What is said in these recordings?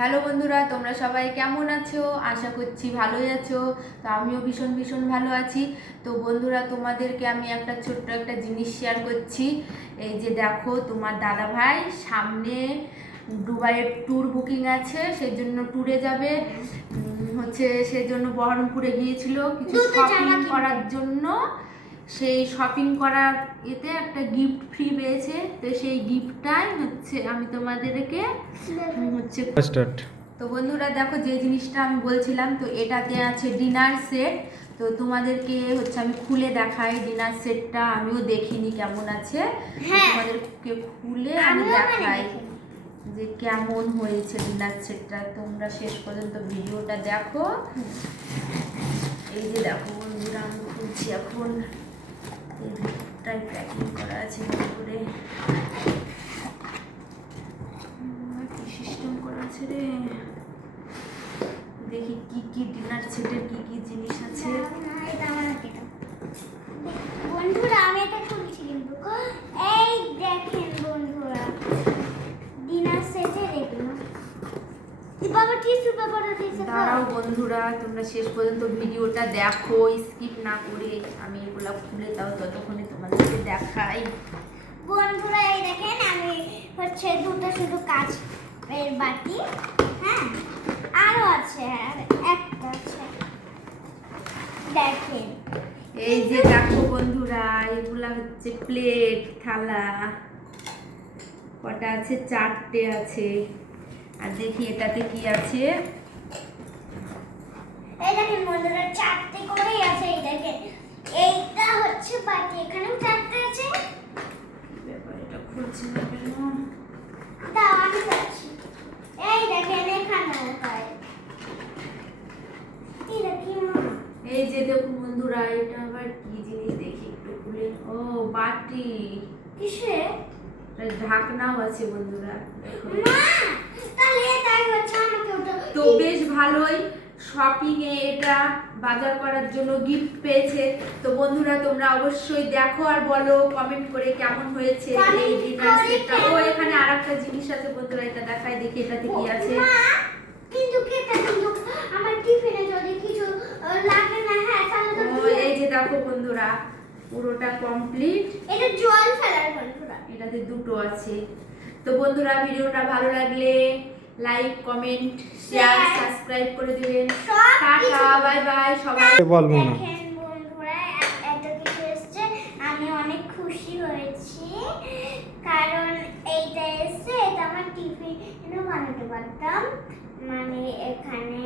Hello বন্ধুরা, তোমরা সবাই কেমন আছো? আশা করছি ভালোই আছো। তো আমিও ভীষণ ভীষণ ভালো আছি। তো বন্ধুরা, তোমাদেরকে আমি একটা ছোট্ট একটা জিনিস শেয়ার করছি। এই যে দেখো, তোমার দাদা ভাই সামনে দুবাইয়ের ট্যুর বুকিং আছে, সেই জন্য ট্যুরে যাবে। হচ্ছে সেজন্য বহরমপুরে গিয়েছিল কিছু শপিং করার জন্য। সেই শপিং করার এতে একটা গিফট ফ্রি পেয়েছে। তো সেই গিফটটাই হচ্ছে আমি তোমাদেরকে হচ্ছে স্টার্ট। তো বন্ধুরা দেখো, যে জিনিসটা আমি বলছিলাম, তো এটাতে আছে ডিনার সেট। তো তোমাদেরকে হচ্ছে আমি খুলে দেখাই ডিনার সেটটা। আমিও দেখিনি কেমন আছে, তোমাদেরকে খুলে আমি দেখাই যে কেমন হয়েছে ডিনার সেটটা। তোমরা শেষ পর্যন্ত ভিডিওটা দেখো। এই যে দেখো বন্ধুরা, আমি খুলছি এখন। এই ভিতরটাই প্যাকিং করা আছে করে, কি সিস্টেম করা আছে রে। দেখি কি কি ডিনার সেটের কি কি জিনিস আছে। বন্ধুরা আমি এটা খুলছি কিন্তু এই দেখেন বন্ধুরা, ডিনার সেটে এগুলো বাবা টিস্যু পেপারও দিয়েছে। দাঁড়াও বন্ধুরা, তোমরা শেষ পর্যন্ত ভিডিওটা দেখো স্কিপ না করে। আমি এগুলো খুলে দাও, ততক্ষণে তোমাদেরকে দেখাই। বন্ধুরা এই দেখেন, আমি হচ্ছে দুটো শুধু কাঁচ এর বাটি, হ্যাঁ আরো আছে, আর একটা আছে দেখেন। এই যে দেখো বন্ধুরা, এগুলা হচ্ছে প্লেট থালা। কটা আছে? চারটে আছে। আর দেখি এটাতে কি আছে। এই দেখেন বন্ধুরা, চারটে করেই আছে। এই দেখেন, এইটা হচ্ছে বাটি, এখানেও চারটে আছে। ব্যাপার, এটা খুলছি না কেন? দাও আমি করছি। এই দেখেন এখানেও তাই। এটা কি মা? এই যে দেখুন বন্ধুরা, এটা আবার কি জিনিস দেখি একটু খুলে। ও বাটি। কিসে? ঢাকনাও আছে বন্ধুরা। মা তাহলে এটাই হচ্ছে আমাকে ওটা। তো বেশ ভালোই, শপিং এ এটা বাজার করার জন্য গিফট পেয়েছে। তো বন্ধুরা, তোমরা অবশ্যই দেখো আর বলো কমেন্ট করে কেমন হয়েছে এই ডিনার সেটটা। ও এখানে আরেকটা জিনিস আছে বন্ধুরা, এটা দেখাই, দেখি এটাতে কি আছে। মা কিন্তু কেটা কিন্তু আমার টিফিনে যদি কিছু লাগে না, হ্যাঁ তাহলে তো এই যে দেখো বন্ধুরা, পুরোটা কমপ্লিট। এটা জল ফেলার বন্ধুরা। এটাতে দুটো আছে। তো বন্ধুরা, ভিডিওটা ভালো লাগলে লাইক কমেন্ট শেয়ার সাবস্ক্রাইব করে দিবেন। টাটা বাই বাই সবাই। বলবো না। দেখেন বন্ধুরা, এত কিছু এসেছে, আমি অনেক খুশি হয়েছি, কারণ এইটা এসেছে, এটা আমার টিফিনও বানাতে পারতাম। মানে এখানে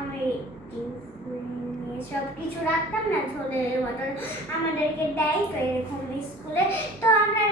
আমি টিফিনে সব কিছু রাখতাম না, ঝোলের মতন আমাদেরকে দেয় তো এরকম স্কুলে। তো আমরা